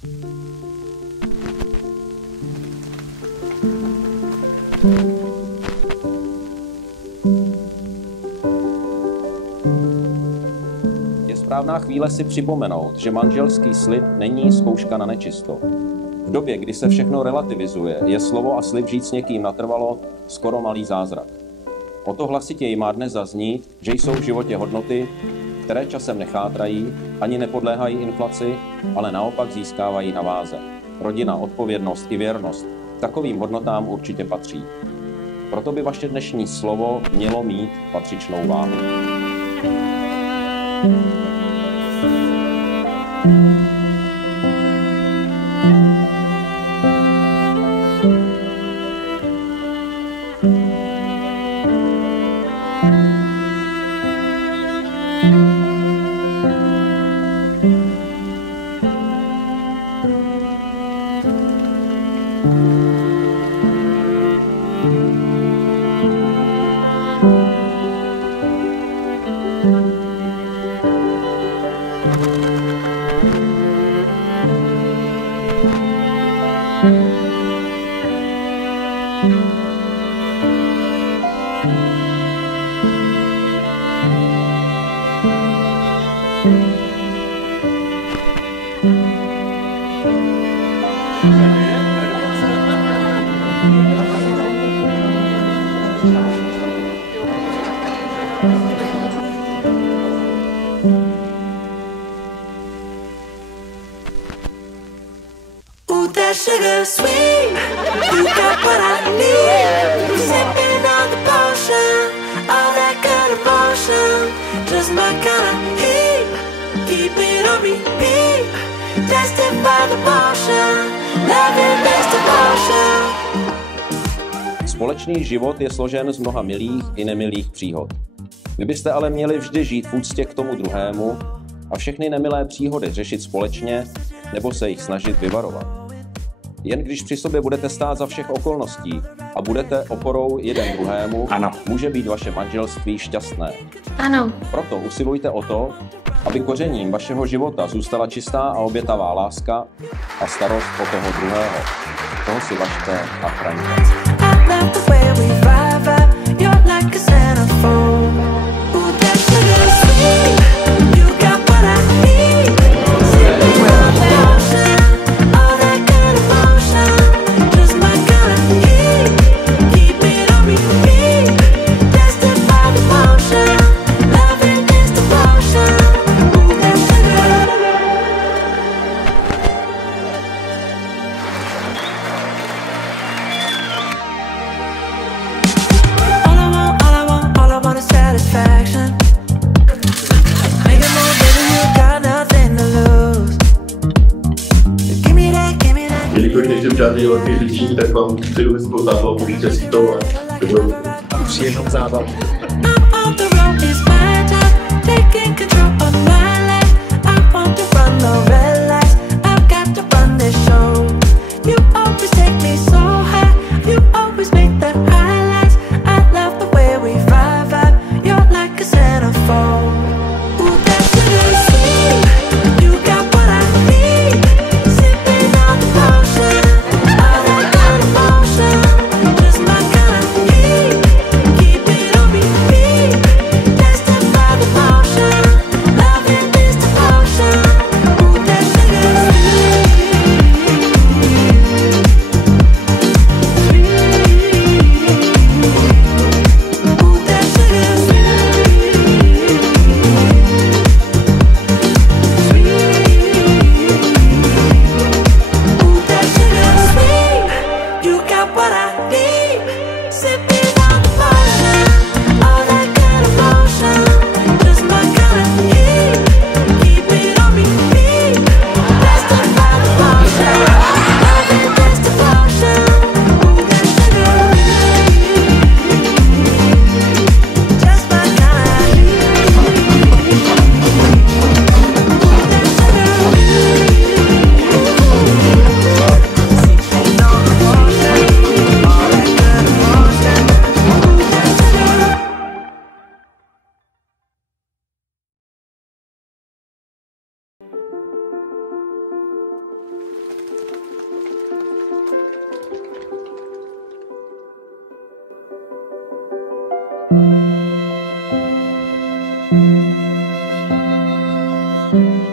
Je správná chvíle si připomenout, že manželský slib není zkouška na nečisto. V době, kdy se všechno relativizuje, je slovo a slib žít s někým natrvalo skoro malý zázrak. O to hlasitěji má dnes zaznít, že jsou v životě hodnoty, které časem nechátrají, ani nepodléhají inflaci, ale naopak získávají na váze. Rodina, odpovědnost i věrnost takovým hodnotám určitě patří. Proto by vaše dnešní slovo mělo mít patřičnou váhu. Sugar sweet, you got what I need. Sipping on the potion, all that good emotion, just my kind of heat. Keep it on repeat, tested by the motion, loving this devotion. Společný život je složen z mnoha milých i nemilých příhod. Vy byste ale měli vždy žít v úctě k tomu druhému a všechny nemilé příhody řešit společně nebo se jich snažit vyvarovat. Jen když při sobě budete stát za všech okolností a budete oporou jeden druhému, ano, může být vaše manželství šťastné. Ano. Proto usilujte o to, aby kořením vašeho života zůstala čistá a obětavá láska a starost o toho druhého. Toho si važte a chraňte. Jelikož nejsem žádný velký řečník, tak vám přeju hezkou zábavu, můžete si to a příjemnou zábavu. Thank